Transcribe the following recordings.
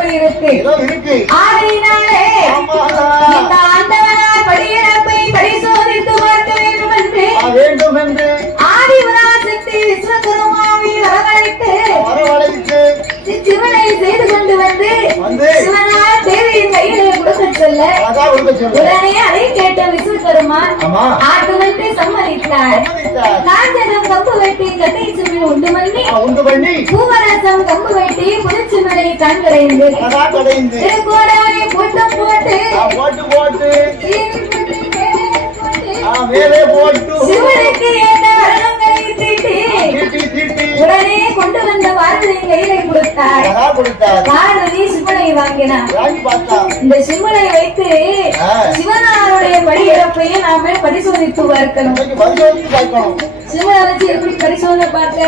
அப்படி இருக்கு. ஆகையினாலே இந்த ஆண்டவனார் படியிறப்பை பரிசோதித்து பார்க்க வேண்டும் என்று ஆதிவராசக்தி விஸ்வகர்மாவை வரவழைத்து சிவனை செய்து கொண்டு வந்து சிவனார் தேவியின் கையிலே கொடுக்க சொல்ல உடனே அதை கேட்ட விஸ்வகர்மா ஆட்டுவத்தை சம்மதித்தார். காஞ்சனம் கம்பு வெட்டி கட்டை சிவனை உண்டு பண்ணி பூவரசம் கம்பு வெட்டி புதுச்சிவனை கண்கடைந்து திருக்கோடாவை போட்டம் போட்டு சிவனுக்கு ஏற்ற வரங்களை தீட்டி உடனே கொண்டு வந்த பார்வதி கையிலே கொடுத்தார். பார்வதி சிவனை வாங்கினார். இந்த சிவனை வைத்து சிவனாருடைய படியிறப்பையை நாம பரிசோதித்து பார்க்கணும். சிவனை வச்சு எப்படி பரிசோதனை பார்க்க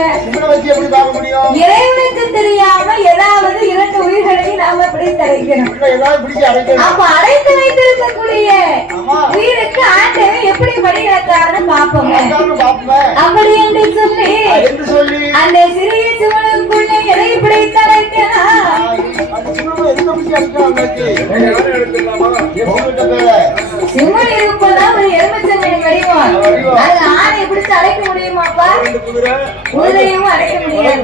முடியும்? இறைவனுக்கு தெரியாம ஏதாவது இரண்டு உயிர்களை நாம பிடித்து அடைக்கணும். அப்ப அடைத்து வைத்திருக்கக்கூடிய உயிருக்கு ஆண்டவை எப்படி படியிறக்காருன்னு பார்ப்போம். அப்படி என்று சொல்லி அந்த சிறிய சிவனுக்குள்ளே எதை பிடித்து அடைக்கலாம்? சிவன் இருப்பதான் ஒரு எலுமிச்சங்கனி வடிவம். அது ஆணை பிடித்து அடைக்க முடியுமாப்பா? உடலையும் அடைக்க முடியாது.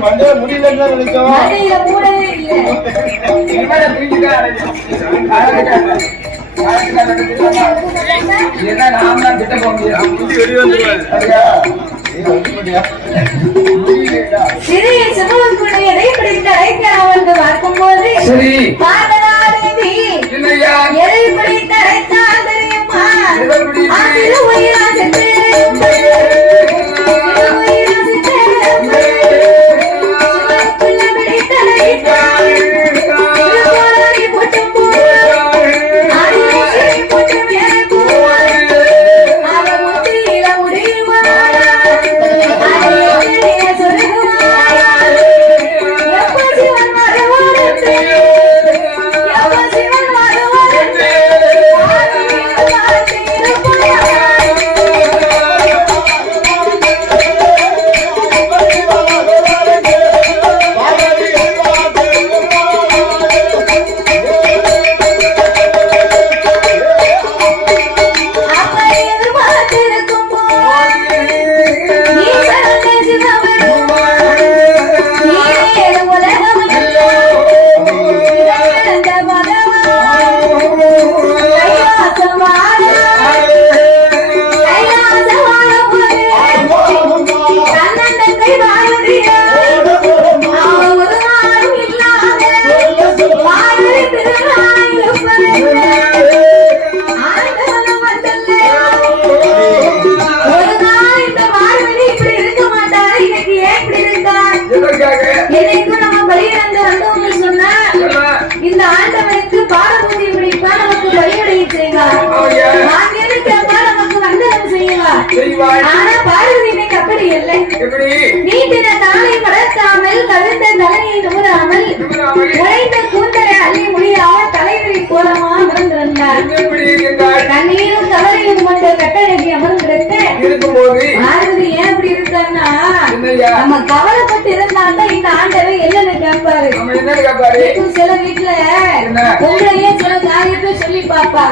மண்டையில மூடவே இல்லை. சிறிய சிவனுக்குள்ளே எதை பிடித்து அடைக்கலாம் என்று பார்க்கும்போது பார்வதாதேவி எதை பிடித்து அடைத்தால் தெரியுமா? நீட்டின தாளை படத்தாமல் கவிழ்ந்த தலையை நுகராமல் உழைந்த கூந்தலை அள்ளி முடியாமல் தலைவரை போலமா அமர்ந்திருந்தார். கண்ணீரும் கவலையும் கொண்ட கட்டழகி அமர்ந்திருக்க பார்வதி ஏன் அப்படி இருக்கான்னா, நம்ம கவலைப்பட்டு இருந்தால்தான் இந்த ஆண்டவை என்னன்னு கேட்பாரு. சில வீட்டுல உங்களையே சில காரியத்தை சொல்லி பாப்பா,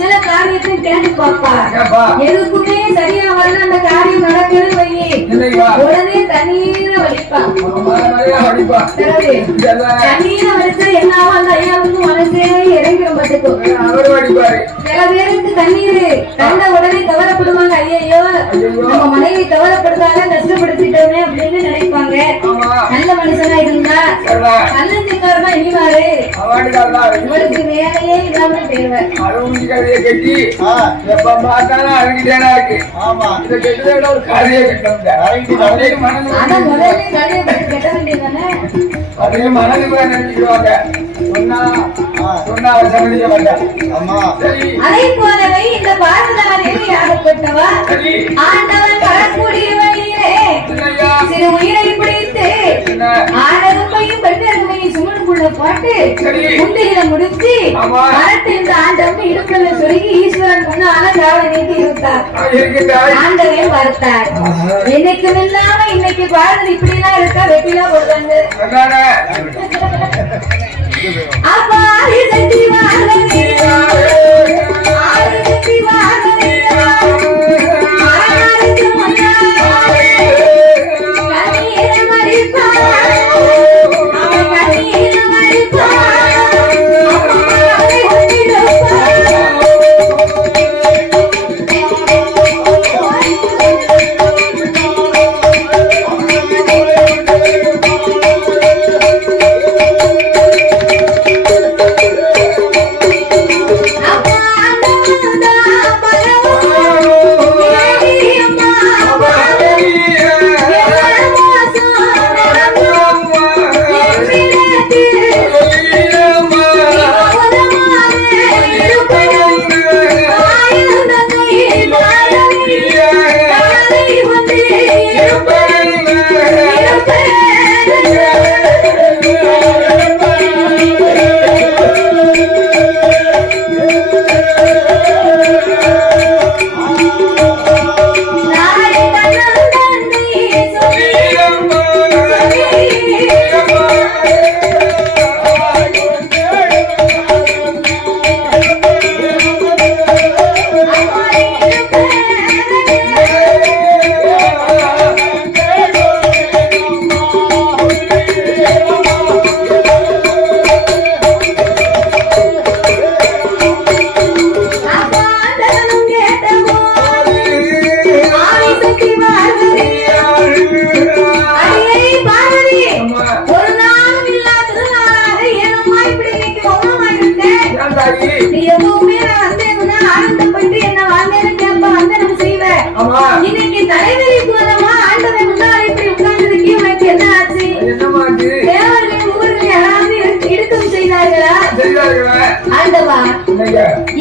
சில காரியத்தை கேட்டு பாப்பா, எதுக்குமே சரியா வரல அந்த காரியம் நடக்குது வையே உடனே தண்ணீர வடிப்பான். தண்ணீர வடிச்சா என்னாவோ அந்த ஐயாவுக்கு மனசே இறங்கிடும். சில பேருக்கு தண்ணீர் கண்ட உடனே கவலைப்படுவாங்க. ஐயோ நம்ம மனைவி கவலைப்படுத்தாத கஷ்டப்படுத்திட்டோமே அப்படின்னு நினைப்பாங்க. நல்ல மனுஷனா இருந்தா நல்லஞ்சிக்காரமா இனிவாரு இவருக்கு வேலையே இல்லாம போயிருவார். அதை போலவே இந்த பார்வதாதேவி ஆகப்பட்டவா ஆண்டவன் வரக்கூடிய வழியிலே சிறு உயிரை பிடித்து ஆடகமையும் பெண்ணகமையும் சுமனுக்குள்ள போட்டு முண்டைகளை முடிச்சு மரத்தை இந்த ஆண்டவன் இடுப்புல சொல்லி ஈஸ்வரன் கொண்டு அலங்காவலை நீட்டி இருந்தார். ஆண்டவன் பார்த்தார். என்னைக்கு இல்லாம இன்னைக்கு பாரதி இப்படி எல்லாம் இருக்கா வெட்டிலாம் போடுறாங்க. அப்பா சக்தி இன்னைக்கு தலைவலி மூலமா ஆண்டவன் முன்னாடி இப்படி உட்கார்ந்து உனக்கு என்ன ஆச்சு? தேவர்கள் ஊரில் யாராவது இடுக்கம் செய்தார்களா? ஆண்டவா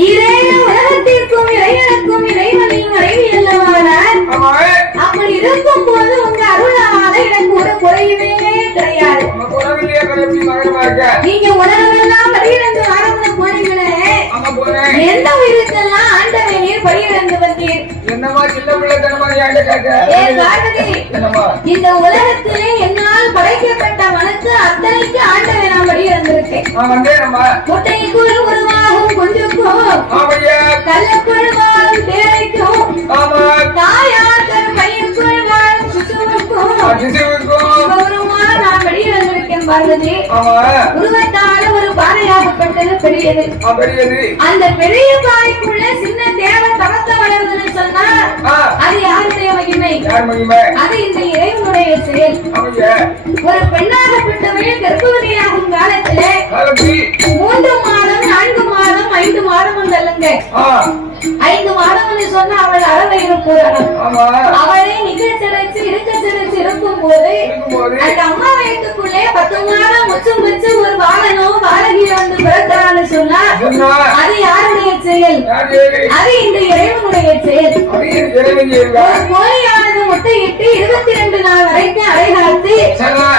இறைவ உலகத்திற்கும் இறைவனுக்கும் இறைவனையும் இறைவி அல்லவானார். அப்படி இருக்கும் போது உங்க அருளால எனக்கு ஒரு குறையுமே கிடையாது. நீங்க உலகமெல்லாம் படியிறந்து வாரமுன போனீங்களே, எந்த உயிருக்கெல்லாம் ஆண்டவன் நீர் படியிறந்து வந்தீர்? இந்த உலகத்திலே என்னால் படைக்கப்பட்ட மனசு அத்தனைக்கு ஆண்டவன் நான் படியிறந்திருக்கேன். முட்டைக்குள் உருவாகும் குஞ்சுக்கும் கல்லக்குள் வாழும் தேரைக்கும் தாயார் தன் பையனுக்குள் வாழும் சிசுவுக்கும் நான் வெளியிடந்திருக்கேன். பார்வதி உருவத்தால ஒரு பாறையாகப்பட்டது பெரியது. அந்த பெரிய பாறைக்குள்ள சின்ன தேவை தவத்த வளர்ந்ததுன்னு சொன்னா அது யாருடைய மகிமை? அது இந்த இறைவனுடைய செயல். ஒரு பெண்ணாகப்பட்டவள் கர்ப்பவதியாகும் காலத்திலே 3 மாதம் 4 மாதம் 5 மாதம் தள்ளுங்க. 5 மாதம்னு சொன்னா அவள் அறவையில போறாள். அவளை நிகழ்ச்சிச்சு இருக்கும் போது அந்த அம்மா வயிற்றுக்குள்ளே 10 மாதம் முச்சம் வச்சு ஒரு பாலனோ பாலகியோ வந்து பிறக்கிறான்னு சொன்னா அது யாருடைய செயல்? அது இந்த இறைவனுடைய செயல். ஒரு கோழியானது முட்டையிட்டு 22 நாள் வரைக்கும் அடைகாத்து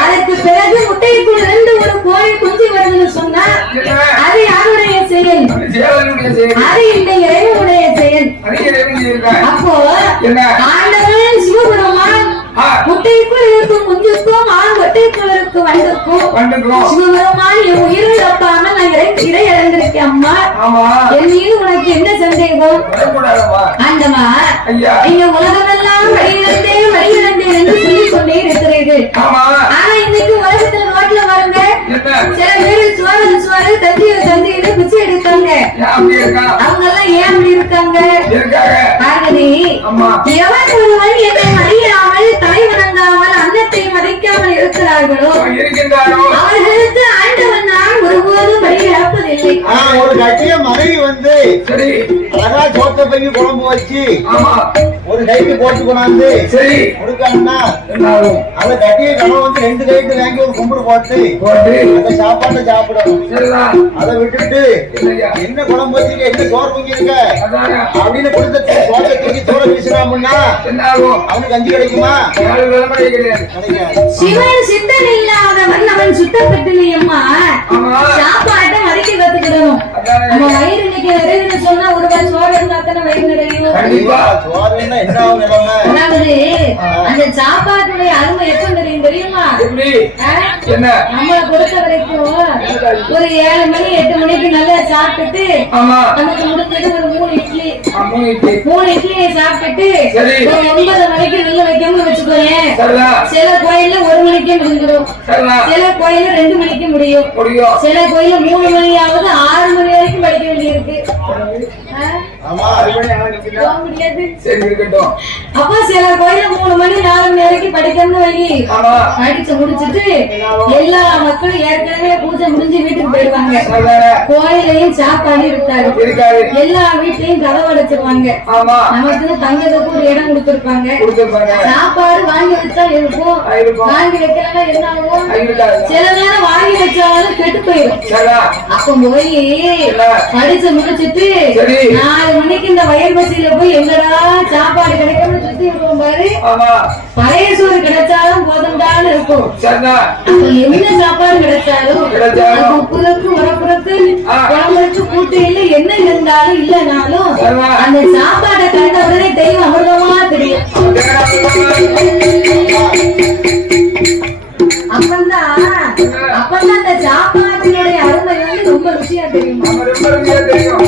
அதுக்கு பிறகு முட்டைக்குள் 2 ஒரு கோழி குஞ்சு வருதுன்னு சொன்னா அது யாருடைய செயல்? அது இந்த இறைவனுடைய செயல். அப்போ ஆண்டவன் சிவபெருமான் முட்டைக்குள் இருக்கும் குஞ்சுக்கும் முட்டைக்குள் இருக்கும் வண்டுக்கும் சிவபெருமான் என் உயிரை தப்பாம நான் இறை இழந்திருக்கேன் அம்மா. என் மீது உனக்கு என்ன சந்தேகம்? ஆண்டவா நீங்க உலகமெல்லாம் வழியிழந்தேன் என்று சொல்லிக் கொண்டே இருக்கிறீர்கள். ஆனா இன்னைக்கு உலகத்துல ரோட்ல வாருங்க, சில பேர் சோறு தந்தியில பிச்சை எடுத்தாங்க. அவங்க எல்லாம் ஏன் அப்படி இருக்காங்க? பார்வதி எவன் ஒருவன் என்னை மதியாமல் தலை வணங்காமல் அன்னத்தை மதிக்காமல் இருக்கிறார்களோ அவர்களுக்கு ஆண்டவன் நான் ஒருபோதும் வழி இழப்பதில்லை. இல்லை. ஒரு கட்டிய மனைவி வந்து சரி அழகா சோத்த பைக்கு குழம்பு வச்சு ஆமா ஒரு கைக்கு போட்டு கொண்டாந்து சரி கொடுக்காங்கன்னா என்ன ஆகும் அந்த கட்டிய கணவன் வந்து 2 கைக்கு வாங்கி ஒரு கும்பிடு போட்டு போட்டு அந்த சாப்பாட்டை சாப்பிடணும். சரிதான் அதை விட்டுட்டு என்னய்யா என்ன குழம்பு வச்சிருக்க என்ன சோறு பொங்கி இருக்க அதானே அப்படின்னு கொடுத்த சோத்தை தூக்கி சோற வீசினாமுன்னா என்ன ஆகும் அவனுக்கு கஞ்சி கிடைக்குமா? 4 தலைமுறை கிடையாது கிடைக்காது. சிவன் சித்தன் இல்லாதவன் அவன் சுத்தப்பட்டிலையம்மா ஆமா சாப்பாட்டை மதிக்க கத்துக்கிடணும். அதானே நம்ம வயிறு இன்னைக்கு நிறைவுன்னு சொன்னா ஒரு வாய் சோறு இருந்தா தானே வயிறு நிறையும். கண்டிப்பா சோறுன்னா என்ன ஆகும் நிலைமை? அதாவது அந்த சாப்பாட்டுடைய அருமை எப்ப தெரியுமா? எப்படி ஆ? என்ன நம்மளை பொறுத்த வரைக்கும் ஒரு 7 மணி 8 மணிக்கு நல்லா சாப்பிட்டுட்டு ஆமா நமக்கு முடிஞ்சது ஒரு 3 இட்லி 3 இட்லியை சாப்பிட்டுட்டு சரி. ஒரு 9 மணிக்கு வெளில வைக்கணும்னு வச்சுக்கோயேன். சரிதான் சில கோயில்ல 1 மணிக்கே முடிஞ்சிடும், சரிதான் சில கோயில்ல 2 மணிக்கு முடியும், முடியும் சில கோயில்ல 3 மணியாவது 6 மணி வரைக்கும் படிக்க வேண்டியிருக்கு. ஆமா போக முடியாது. சரி இருக்கட்டும் அப்ப சில கோயில்ல 3 மணி 4 மணி வரைக்கும் படிக்கணும்னு வை. ஆமா படிச்சு முடிச்சிட்டு எல்லா மக்களும் ஏற்கனவே பூஜை முடிஞ்சு வீட்டுக்கு போயிடுவாங்க. சரிதானே கோயிலையும் சாப்பாடு இருக்காது, இருக்காது எல்லா வீட்லயும் கதவு அடைச்சிருவாங்க. ஆமா நமக்கு தங்கறதுக்கு ஒரு இடம் கொடுத்திருப்பாங்க. கொடுத்துருப்பாங்க சாப்பாடு வாங்கி வச்சா இருக்கும், இருக்கும் வாங்கி வைக்கலன்னா என்ன ஆகும்? இருக்காது சில நேரம் வாங்கி வச்சாலும் கெட்டு போயிடும். சரிதா அப்ப போய் படிச்சு முடிச்சிட்டு சரி 4 மணிக்கு இந்த வயல் பசியில போய் எங்கடா சாப்பாடு கிடைக்கும்னு சுத்தி இருக்கும் பாரு. ஆமா பழைய சோறு கிடைச்சாலும் போதும்டான்னு இருக்கும். சரிதான் அப்ப என்ன சாப்பாடு கிடைச்சாலும் கிடைச்சாலும் உப்புறக்கு உரப்புறக்கு குழம்புக்கு கூட்டு இல்ல என்ன இருந்தாலும் இல்லனாலும் அந்த சாப்பாடை கண்ட உடனே தெய்வம் அமிர்தமா தெரியும். அப்பதான் அந்த சாப்பாட்டினுடைய அருமை வந்து ரொம்ப ருசியா தெரியும். நம்ம ரொம்ப ருசியா தெரியும்